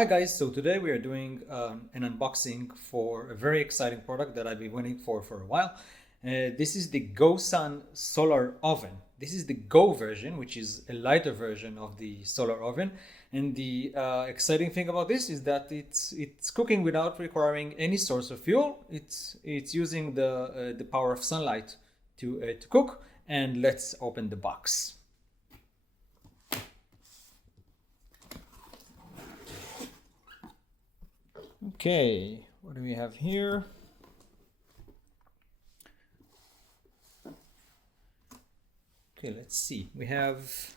Hi guys, so today we are doing an unboxing for a very exciting product that I've been waiting for a while. This is the GoSun solar oven. This is the Go version, which is a lighter version of the solar oven. And the exciting thing about this is that it's cooking without requiring any source of fuel. It's using the power of sunlight to cook. And let's open the box. Okay, what do we have here? Okay, let's see. We have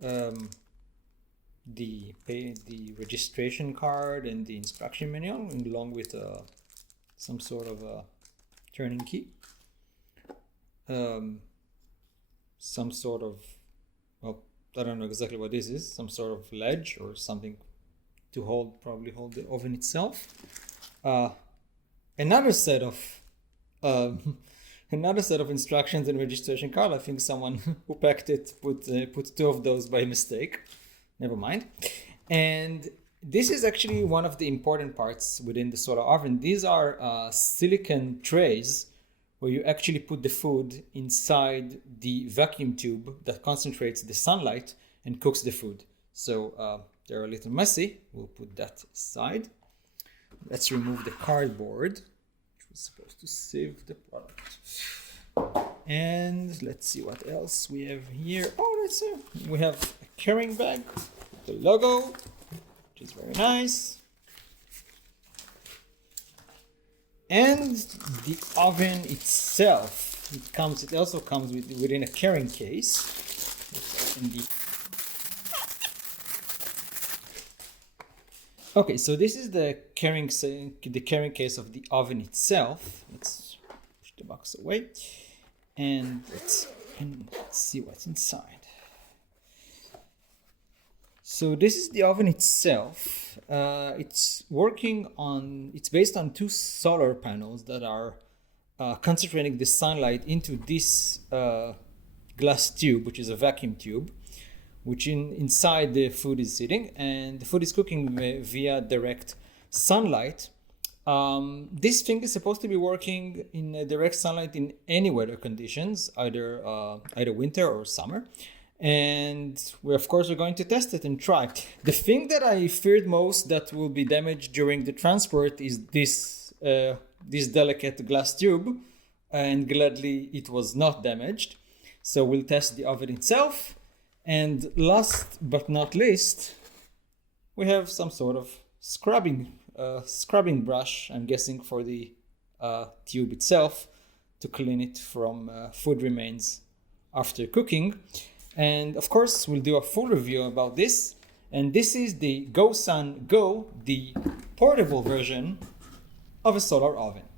the registration card and the instruction manual, along with some sort of a turning key. Some sort of, well, I don't know exactly what this is. Some sort of ledge or something to probably hold the oven itself. Another set of instructions and registration card. I think someone who packed it put two of those by mistake. Never mind. And this is actually one of the important parts within the solar oven. These are silicon trays where you actually put the food inside the vacuum tube that concentrates the sunlight and cooks the food. So they're a little messy. We'll put that aside. Let's remove the cardboard, which was supposed to save the product. And let's see what else we have here. Oh, let's see. We have a carrying bag, the logo, which is very nice. And the oven itself. It also comes within a carrying case. Let's open the Okay, so this is the carrying case of the oven itself. Let's push the box away and let's see what's inside. So this is the oven itself. It's based on two solar panels that are concentrating the sunlight into this glass tube, which is a vacuum tube, which inside the food is sitting, and the food is cooking via direct sunlight. This thing is supposed to be working in direct sunlight in any weather conditions, either winter or summer. And we're going to test it and try. The thing that I feared most that will be damaged during the transport is this delicate glass tube, and gladly it was not damaged. So we'll test the oven itself. And last but not least, we have some sort of scrubbing brush, I'm guessing for the tube itself, to clean it from food remains after cooking. And of course, we'll do a full review about this. And this is the GoSun Go, the portable version of a solar oven.